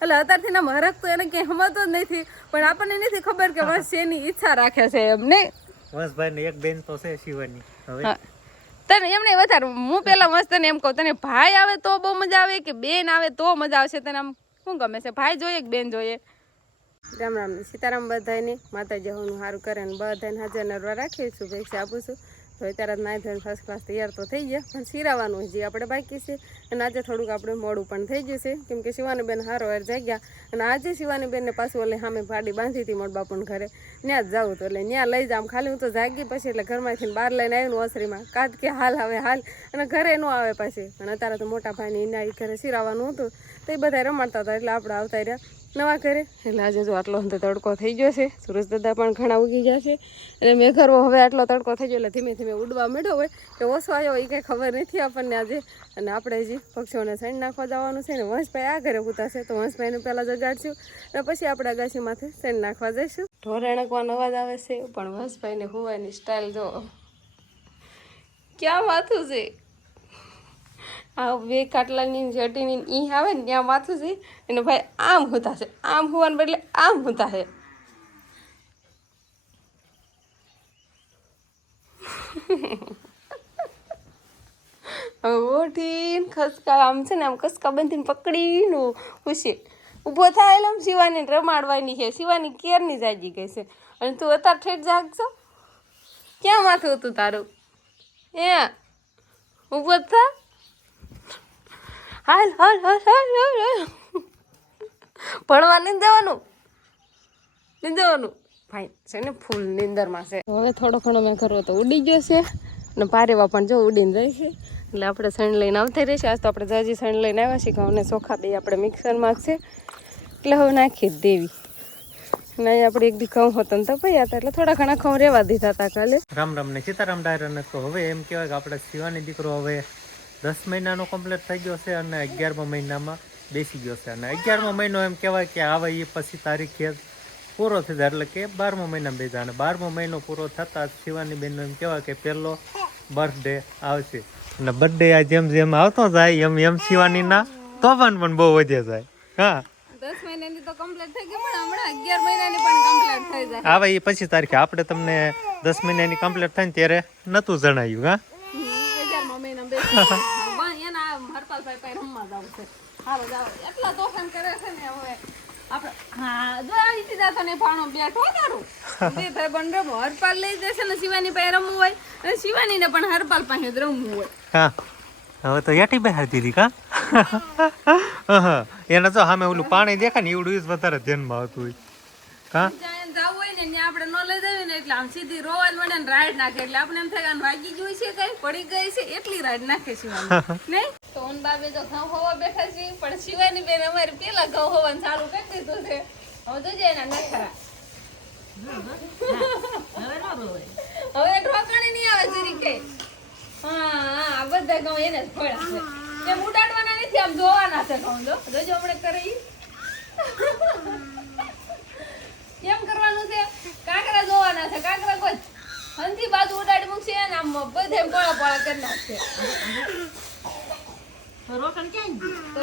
એટલે અત્યારથી ના હરક તો એને ક્યાંય સમજતો જ નથી પણ આપણને નથી ખબર કે વંશ એની ઈચ્છા રાખે છે એમ નહીં વંશભાઈ એક બેન તો છે શિવાની હવે? તને એમને વધારે હું પેલા મસ્ત તને એમ કહું તને ભાઈ આવે તો બહુ મજા આવે કે બેન આવે તો મજા આવશે? તને આમ શું ગમે છે? ભાઈ જોઈએ કે બેન જોઈએ? રામ રામ સીતારામ બધાને માતાજી હોનું સારું કરે ને બધાને હાજર નરવા રાખીએ ભાઈ આપું છું. તો અત્યારે નાઈ ધોઈને ફર્સ્ટ ક્લાસ તૈયાર તો થઈ ગયા, પણ સિરાવાનું હજી આપણે બાકી છે. અને આજે થોડુંક આપણે મોડું પણ થઈ ગયું છે, કેમ કે શિવાની બેન હારો વાર જાગ્યા. અને આજે શિવાની બેનને પાછું એટલે સામે ભાડી બાંધી હતી મોટ બાપુને ઘરે. ત્યાં જ જાઉં તો એટલે ત્યાં લઈ જામ ખાલી હું તો જાગી પછી એટલે ઘરમાંથી બહાર લઈને આવ્યું ઓસરીમાં. કાદ કે હાલ હવે હાલ. અને ઘરે ન આવે પાછી. અને અત્યારે તો મોટા ભાઈને એના ઘરે સિરાવાનું હતું. તો એ બધા રમાડતા હતા એટલે આપણે આવતા રહ્યા. નવા ઘરે. એટલે આજે જો આટલો અંતે તડકો થઈ ગયો છે. સુરજ દાદા પણ ઘણા ઉગી ગયા છે. અને મેં ઘરવો હવે આટલો તડકો થઈ ગયો એટલે ધીમે ધીમે ઉડવા માંડ્યો હોય. કે ઓછો આવ્યો એ કંઈ ખબર નથી આપણને આજે. અને આપણે હજી પક્ષીઓને સાઈડ નાખવા જવાનું છે ને વંશભાઈ આ ઘરે પૂતાશે તો વંશભાઈને પહેલાં જગાડશું. અને પછી આપણે અગાસીમાંથી સાઈડ નાખવા જઈશું. ઢોરેણકવાનો અવાજ આવે છે, પણ વંશભાઈને હોવાની સ્ટાઇલ જો. ક્યાં વાતું છે? આ બે કાટલાની જટીની ઈ આવે ને ત્યાં માથું છે, એને ભાઈ આમ હોતા છે, આમ હોવાને બદલે આમ હોતા છે. હવે ઓઠીને ખસકા, આમ છે ને આમ ખસકા બંધીને પકડીને ખુશી ઊભો થાય એટલે આમ શિવાની રમાડવાની છે, શિવાની કેરની જાગી ગઈ છે. અને તું અત્યારે ઠેઠ જાગશો? ક્યાં માથું હતું તારું? એ ઊભો જ થા? હાલ હાલ હાલ હાલ હાલ ભણવા નહીં જવાનું. ભાઈ, છે ને ફૂલ નીંદરમાં છે. હવે થોડો ઘણો મેં કરવો તો ઉડી ગયો છે. અને પારેવા પણ જો ઉડીને છે. એટલે આપણે સણ લઈને આવતા રહીશું આજ તો આપણે જાજી સણ લઈને આવ્યા છીએ. ઘઉં ને ચોખા બે આપણે મિક્સરમાં છે. એટલે હવે નાખી દેવી. અને અહીં આપણે એક દી ઘઉં હતો ને તો પૈયા હતા એટલે થોડા ઘણા ઘઉં રહેવા દીધા હતા કાલે. રામ રામ ને સીતારામ ડાયરને તો હવે એમ કહેવાય કે આપણે શિવાની દીકરો હવે દસ મહિનાનો કમ્પ્લીટ થઈ ગયો છે અને અગિયારમા મહિનામાં બેસી ગયો છે. અને અગિયારમો મહિનો એમ કહેવાય કે આવે એ પછી તારીખે પૂરો થઈ જાય. એટલે કે બારમો મહિનામાં બેસા અને બારમો મહિનો પૂરો થતાં શિવાની બહેનનો એમ કહેવાય કે પહેલો બર્થડે આવશે અને બર્થડે આ જેમ જેમ આવતો જાય એમ એમ શિવાનીના તોફાન પણ બહુ વધે જાય. હા. હા એ પછી તારીખે. આપણે તમને દસ મહિનાની કમ્પ્લીટ થાય ને ત્યારે નહોતું જણાયું હા? એના હરપાલભાઈ પાસે રમવા જાવ છે. જાવ એટલા તોફાન કરે છે ને હવે આપણે હા જો આવી સીધા તને ભાણો બેઠો તારું. બે ભાઈ બંધ રમો. હરપાલ લઈ જશે ને શિવાની પાસે રમવું હોય અને શિવાનીને પણ હરપાલ પાસે જ રમવું હોય. હા. હવે તો યાટી બહાર દીધી કા? એને તો સામે ઓલું પાણી દેખાય ને એવડું વધારે ધ્યાનમાં આવતું હોય. હા? ને ત્યાં આપણે ન લઈ દેવી ને એટલે આમ સીધી રોવાલ મળે ને રાઈડ નાખે. એટલે આપણે એમ થાય વાગી ગયું છે કઈ? પડી ગઈ છે? એટલી રાઈડ નાખે છે નહીં? તો ઓન બાબે તો ઘઉં હોવા બેઠા છે પણ શિવાની બેન અમારે પેલા ઘઉં હોવાનું ચાલુ કરી દીધું છે. હવે તો જાય એના નખરા. હવે ઢોકણી નહીં આવે જરી કે. હા હા બધા ઘઉં એને જ ફળ્યા છે. એમ ઉડાડવાના નથી આમ જોવાના છે ઘઉં જો. જોજો આપણે કરી. એમ કેમ કરવાનું છે કાંકરા જોવાના છે કાંકરા કોઈ હંધી બાજુ ઉડાડી મૂકશે અને આમ બધે પોળા પોળા કરી નાખશે તો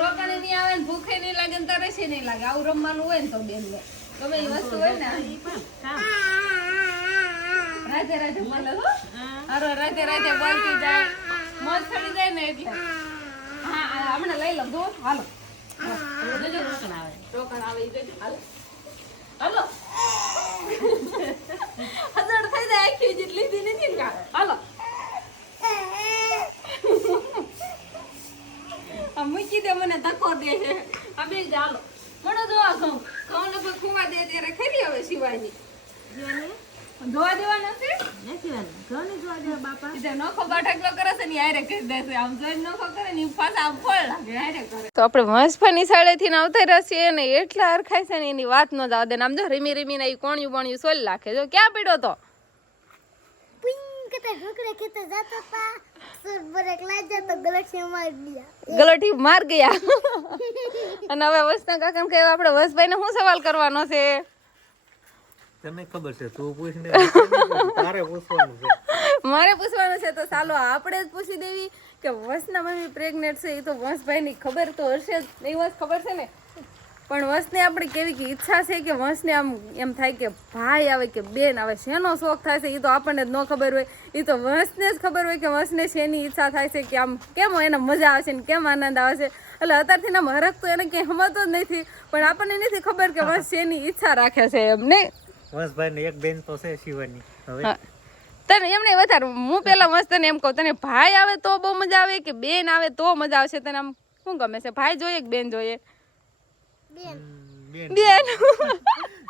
રોકાણે નહીં આવે ને ભૂખે નહીં લાગે ને તરસે નહીં લાગે. આવું રમવાનું હોય ને તો બેન ને ગમે એ વસ્તુ હોય ને રાધે રાધે બોલે હો. રાધે રાધે બોલતી જાય. ચડી જાય ને એટલે. હા હમણાં લઈ લઉં જો હાલો. રોકણ આવે. રોકણ આવે હાલો. હાલો. હજાર થઈ જાય આખી જેટલી લીધી નથી ને? હાલો. આ મૂકી દે મને, ધક્કો દે. છે જ હાલો મને જોવા ઘઉં. ઘઉં ને ખૂવા દે ત્યારે ખરી હવે શિવાની જોવા દેવા નથી? નોખો બાટકલો કરે છે ને હારે કરી દેશે આમ જોઈને નોખો કરે ને પાછા આમ ફળ લાગે હારે કરે. તો આપણે વંશભાઈની સાડેથી ને આવતા રહીએ ને એટલા હરખાય છે ને એની વાત ન જવા દે. ને આમ જો રીમી રીમી ને એ કોણિયું બોણિયું સોલ લાખે જો ક્યાં પીડો તો? ગલટી માર ગયા. અને હવે વસના કાકા કે આપણે વસભાઈ ને શું સવાલ કરવાનો છે? તને ખબર છે, તું પૂછને તારે પૂછવાનું છે. મારે પૂછવાનું છે તો ચાલો, આપણે જ પૂછી દેવી કે વંશના મમ્મી પ્રેગ્નેન્ટ છે, એ તો વંશભાઈ ની ખબર તો હશે જ. નહીં વંશ ખબર છે ને? પણ વંશને આપણે કેવી ઈચ્છા છે કે વંશને આમ, એમ થાય કે ભાઈ આવે કે બેન આવે, શેનો શોખ થાય છે એ તો આપણને જ ન ખબર હોય. એ તો વંશને જ ખબર હોય કે વંશને શેની ઈચ્છા થાય છે, કે આમ કેમ એને મજા આવશે ને કેમ આનંદ આવશે. એટલે અત્યારથી આમ હરખ તો એને ક્યાંય સમજતો જ નથી. પણ આપણને નથી ખબર કે વંશ શેની ઈચ્છા રાખે છે એમ, નહીં? વંશભાઈ ને એક બેન તો છે શિવાની. હવે. તને એમને વધારે હું પેલા મસ્ત તને એમ કહું તને ભાઈ આવે તો બહુ મજા આવે કે બેન આવે તો મજા આવશે? તને આમ શું ગમે છે? ભાઈ જોઈએ કે બેન જોઈએ? બેન. બેન.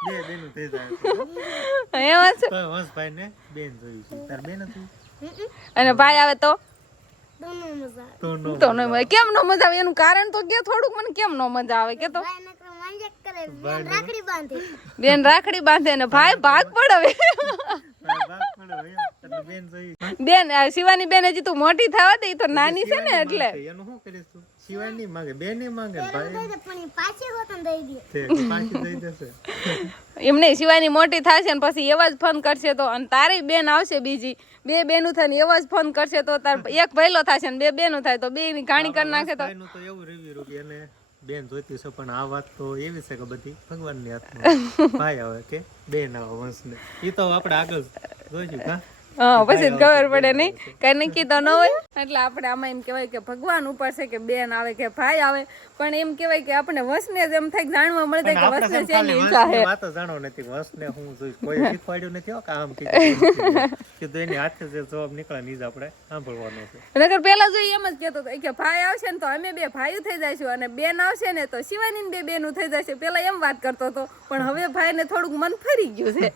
બે બેનું થઈ જાય. એમાં છે. તો વંશભાઈ ને બેન જોઈ છે. તાર બેન હતી? અને ભાઈ આવે તો? તો નો તો ન કેમ નો મજા આવે? એનું કારણ તો કે થોડુંક મને કેમ નો મજા આવે? કે તો? બેન રાખડી બાંધે. ને ભાઈ ભાગ પડાવે બેન જોઈ. બેન આ શિવાની બેન હજી તું મોટી થવા દે તો નાની છે ને એટલે. એનું શું કરીશ તું? શિવાય માંગે બેન માંગે ભાઈ. પણ પાછી હોતન દઈ દે. પાછી દઈ દેશે. એમ શિવાની મોટી થશે ને પછી એવા જ ફોન કરશે તો અને તારી બેન આવશે બીજી. બે બેનું થાય ને એવા જ ફોન કરશે તો તાર એક ભઈલો થશે ને બે બેનું થાય તો બે ની ઘાણી કરી નાખે તો. એવું રેવી રૂકી એને બેન જોઈતી છે પણ આ વાત તો એવી છે કે બધી ભગવાનની હાથમાં. ભાઈ આવે કે બેન આવે વંશને. એ તો આપણે આગળ જોઈશું કા હા પછી ખબર પડે નહીં. કઈ નક્કી તો ન હોય. એટલે આપણે આમાં એમ કહેવાય કે ભગવાન ઉપર છે કે બેન આવે કે ભાઈ આવે. પણ એમ કહેવાય કે આપણે વસને જ એમ થાય જાણવા મળે છે કે વસને શેની ઈચ્છા છે. વાત જાણો નથી વસને હું જોઈશ કોઈ શીખવાડ્યું નથી હો કે આમ કીધું કીધું. એની હાથે જે જવાબ નીકળે ને જ આપણે સાંભળવાનો છે. નકર પેલા જો એમ જ કહેતો હતો કે ભાઈ આવશે ને તો અમે બે ભાઈઓ થઈ જઈશું અને બેન આવશે ને તો શિવાની ને બે બેનું થઈ જશે. પેલા એમ વાત કરતો હતો પણ હવે ભાઈ ને થોડુંક મન ફરી ગયું છે.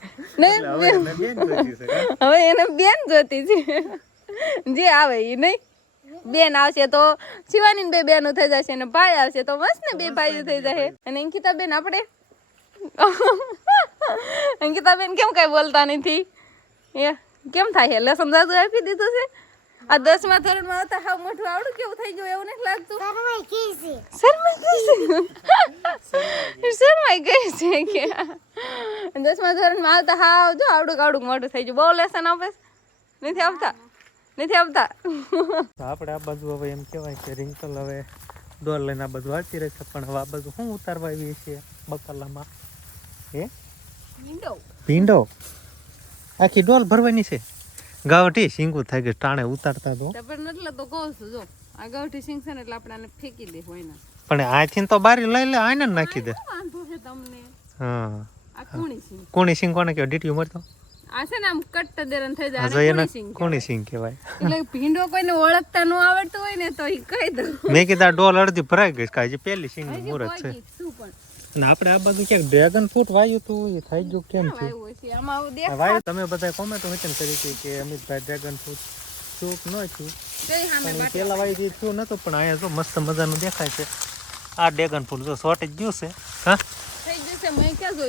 હવે એને બેન જોતી છે. જે આવે એ નહીં. બેન આવશે તો શિવાની બે બેનું થઈ જશે અને ભાઈ આવશે તો મસ્ત ને બે ભાઈઓ થઈ જશે. અને અંકિતા બેન આપણે? અંકિતા બેન કેમ કઈ બોલતા નથી? એ કેમ થાય? લેસન દાદુ આપી દીધું છે? આ દસમા ધોરણમાં આવતા હાવ મોટું આવડું કેવું થઈ ગયું એવું નથી લાગતું? શરમાઈ ગઈ છે. શરમાઈ ગઈ છે? શરમાઈ ગઈ છે કે? દસમા ધોરણમાં આવતા હાવ જો આવડું આવડું મોટું થઈ ગયું. બહુ લેસન આપે નથી આવતા? નથી આવતા? આપણે આ બાજુ હવે એમ કહેવાય કે રિંકલ હવે ડોર લઈને આ બાજુ રહે છે પણ હવે આ બાજુ શું ઉતારવા આવીએ છીએ બકાલામાં? હે? ભીંડો આખી ડોલ ભરવાની છે? ગાવઠી શીંગું થાય કે ટાણે ઉતારતા તો. પણ એટલે તો કહું છું જો. આ ગૌઠી સિંગ છે ને એટલે આપણે આને ફેંકી દે હોય ને પણ આથી તો બારી લઈ લે આને નાખી દે. વાંધો છે તમને? હા. આ કુણી સિંગ કોને કહેવાય? ડીટીયું મરતો? આ છે ને આમ કટ્ટ દેરન થઈ જાય કોણી સિંગ કોણી સિંગ કહેવાય. એટલે ભીંડો કોઈને ઓળખતા ન આવડતું હોય ને તો એ કહી દઉં. મેં કીધા ડોલ અડધી ભરાઈ ગઈ કાંઈ પેલી સિંગ મુરત છે. ને શું પણ? અને આપણે આ બાજુ ક્યાંક ડ્રેગન ફ્રૂટ વાયું તું એ થઈ ગયું કેમ છે આમાં આવું દેખાય વાયું તમે બધા કોમેન્ટ વચન કરી હતી કે અમિતભાઈ ડ્રેગન ફ્રૂટ શું ન છું. પણ પેલા વાયું જે થયું નતો પણ અહીંયા જો મસ્ત મજાનું દેખાય છે. આ ડ્રેગન ફ્રૂટ જો શોર્ટેજ ગયું છે હા?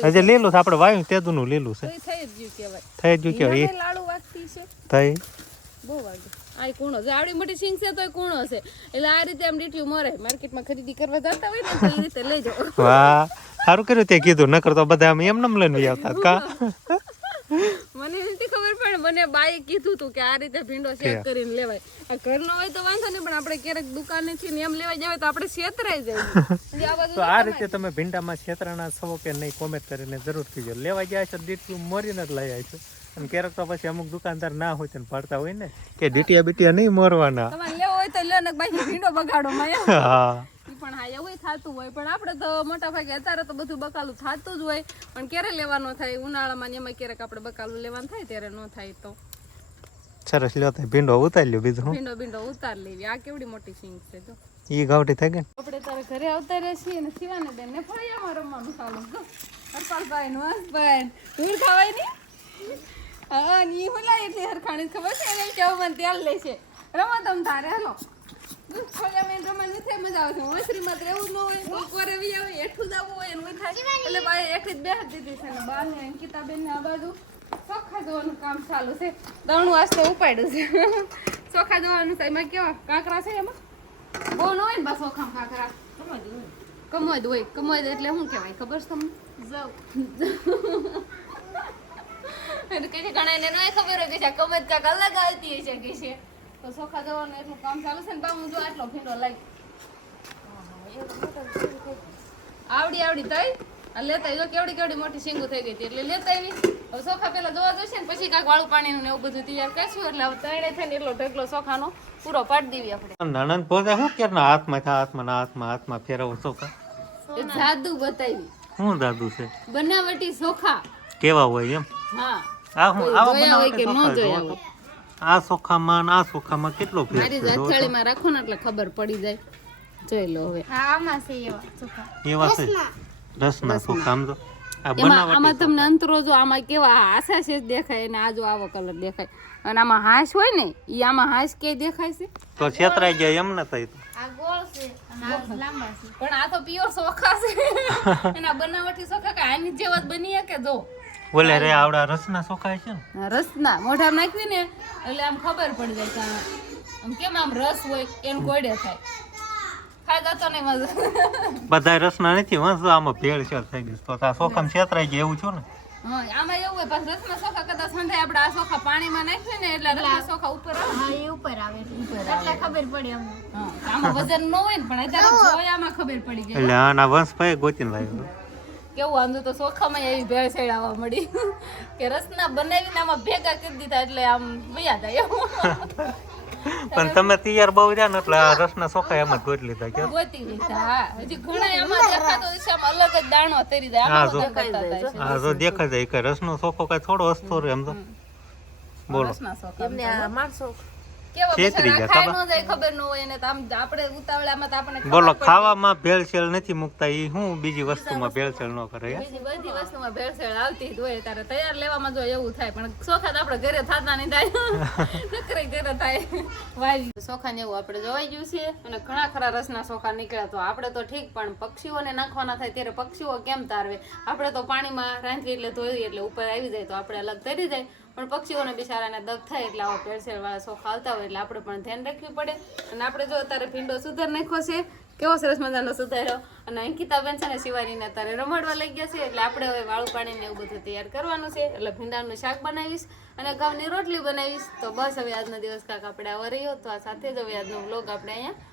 હજી લીલું છે આપણે વાયું તેદુનું લીલું છે. થઈ જ ગયું કહેવાય. થઈ ગયું કે લાડુ વાગતી છે. થઈ. બહુ વાગે. આ કૂણો છે. આવડી મોટી સિંગ છે તો એ કૂણો છે. એટલે આ રીતે આમ ડીટીયું મરે. માર્કેટમાં ખરીદી કરવા જતા હોય ને તો એ રીતે લઈ જાઓ. વાહ. સારું કર્યું તે કીધું ન કરતો બધા અમે એમ નમ લઈને આવતા કા? મને નથી ખબર પણ મને બાઈ કીધું તું કે આ રીતે ભીંડો શેક કરીને લેવાય. આ ઘરનો હોય તો વાંધો નહીં પણ આપણે ક્યારેક દુકાનેથી ને એમ લેવા જવાય તો આપણે છેતરાઈ બધું તો આ રીતે તમે ભીંડામાં છેતરાના છો કે નહીં કોમેન્ટ કરીને જરૂર કીજો. લેવા જાય છો ડીટીયું મરીને જ લઈ આવી છે. અને ક્યારેક તો પછી અમુક દુકાનદાર ના હોય તેને ભરતા હોય ને. કે ડીટીયા બીટીયા નહીં મરવાના. તમારે લેવો હોય તો લે ને બાકી ભીંડો બગાડો માં હા. ઈ પણ હા એવું થતું હોય. પણ આપણે તો મોટા ભાગે અત્યારે તો બધું બકાલું થતું જ હોય. પણ ક્યારે લેવાનો થાય? ઉનાળામાં એમાં ક્યારેક આપણે બકાલું લેવાનું થાય ત્યારે ન થાય તો. સરસ લ્યો તો ભીંડો ઉતારી લ્યો બીજું ભીંડો ભીંડો ઉતારી લેવી. આ કેવડી મોટી સિંગ છે તો ઈ ગાવટી થઈ ગઈ આપણે તારે ઘરે આવતા રહે છીએ અને શિવાને બેન ને ફળિયામાં રમવાનું ચાલુ. જો હરપાલભાઈ નું હસભાઈ ધૂળ ખાવાયની હા ની હુલા એટલી હરખાણી ખબર છે? એને કેવું મને તેલ લે છે. રમો તમ તારે હાલો. દૂધ ફળિયામાં નથી મજા આવે છે. ઓસરીમાં તો એવું ન હોય બપોરે વી આવે હેઠું જ આવવું હોય એનું થાય એટલે બાએ હેઠી જ બેહી દીધી છે ને બા ને આ બાજુ ચોખા ધોવાનું કામ ચાલુ છે. દવણું આજ તો ઉપાડ્યું છે. ચોખા ધોવાનું છે. એમાં કેવા કાંકરા છે એમાં? બહુ ન હોય ને બસ ઓખામ કાકરા? કમોદ હોય. કમોદ એટલે શું કહેવાય? ખબર છે તમને? એટલે કે ઘણા એને ખબર હોય કે કમોદ કાંક અલગ આવતી હશે કે છે. તો સોખા જવાનું એટલું કામ ચાલુ છે ને બા હું જો આટલો ભીંડો લાવી આવડી આવડી તઈ? લેતા જો કેવડી કેવડી મોટી શીંગું થઈ ગઈ હતી એટલે લેતા આવી હવે ચોખા પેલા જોવા જશે ને પછી કાંઈક વાળું પાણીનું ને એવું બધું તૈયાર કરશું એટલે હવે તણે થઈને એટલો ઢગલો સોખાનો પૂરો પાડી દેવી આપણે. નણંદ પોતે શું કે હાથમાં હાથમાં ના હાથમાં હાથમાં ફેરવો એ જાદુ બતાવી. શું દાદુ છે? બનાવટી ચોખા કેવા હોય એમ? હા. આ હું આવા બનાવટી ન આ સોખામાં આ સોખામાં કેટલો ફેર મારી તો. રાખો ને એટલે ખબર પડી જાય. જોઈ લો હવે. હા આમાં છે એવા સોખા. એવા છે? રસના. ચોખા આમ તો. આ બનાવટ આમાં તમને અંતરો જો આમાં કેવા આશા છે દેખાય અને આ જો આવો કલર દેખાય. અને આમાં હાંસ હોય ને ઈ આમાં હાંસ કે દેખાય છે? તો છેતરાઈ જાય એમ ન થાય તો. આ ગોળ છે અને આ લાંબા છે. પણ આ તો પ્યોર સોખા છે. એના બનાવટી સોખા કે આની જેવા જ બની કે જો. બોલે રે આવડા રસના સોખાય છે ને. રસના. મોઢા નાખવી ને એટલે આમ ખબર પડી જાય કે આમ કેમ આમ રસ હોય એનું કોડે થાય. બધા રસના નથી વાંચો આમાં ભેળસેળ થઈ ગયું તો આ ચોખામાં છેતરાઈ ગયા એવું છું ને? આમાં એવું હોય પાછું રસના સોખા કદાચ સંધાય આપણે આ સોખા પાણીમાં નાખીએ ને એટલે રસના સોખા ઉપર આવે. હા એ ઉપર આવે. એટલે ખબર પડે આમાં વજન ન હોય ને પણ અત્યારે જોયામાં ખબર પડી ગઈ. એટલે આના વંશભાઈ ગોતીને લાવ્યો કેવું આંધું તો ચોખામાં એવી ભેળસેળ આવવા મળી. કે રસના બનાવીને આમાં ભેગા કરી દીધા એટલે આમ વયા થાય એવું. પણ તમે તૈયાર બહુ રહ્યા ને એટલે રસના ચોખા એમ જ ગોતી લીધા કે? ગોતી લીધા હા. હજી ઘણા આમાં દેખાતો છે આમ અલગ જ દાણો તરી જાય આમાં દેખાતા આ જો દેખાય જાય કે રસનો ચોખો કઈ થોડો અસ્તો રહે એમ તો. બોલો. રસના ચોખા માણસો કેવો છેતરી ગયા, ખાઈ ન જાય ખબર ન હોય ને તો આપણે ઉતાવળામાં તો આપણને બોલો ખાવામાં ભેળસેળ નથી મુકતા એ હું? બીજી વસ્તુમાં ભેળસેળ ન કરે બીજી બધી વસ્તુમાં ભેળસેળ આવતી જ હોય તારે. તૈયાર લેવામાં જો એવું થાય પણ સોખા આપણે ઘરે થતા નહીં થાય. નકરે ઘરે થાય. વાવી સોખા ને એવું આપણે જોવાઈ ગયું છે અને ઘણા ખરા રસના સોખા નીકળ્યા. તો આપણે તો ઠીક પણ પક્ષીઓને નાખવાના થાય ત્યારે પક્ષીઓ કેમ તારવે? આપણે તો પાણીમાં રાંધવી એટલે ધોઈ એટલે ઉપર આવી જાય તો આપણે અલગ તરી જાય. પણ પક્ષીઓને બિચારાને દગ થાય એટલે આવા ભેળસેળ વાળા ચોખા આવતા હોય એટલે આપણે પણ ધ્યાન રાખવી પડે. અને આપણે જો અત્યારે ભીંડો સુધાર નાખ્યો છે, કેવો સરસ મજાનો સુધાર્યો. અને અંકિતાબેન છે ને શિવાનીને અત્યારે રમાડવા લઈ ગયા છે, એટલે આપણે હવે વાળું પાણીને એવું બધું તૈયાર કરવાનું છે. એટલે ભીંડાનું શાક બનાવીશ અને ઘઉંની રોટલી બનાવીશ. તો બસ હવે આજનો દિવસ કાંક આપણે આવો રહ્યો. તો આ સાથે જ હવે આજનો વ્લોગ આપણે અહીંયા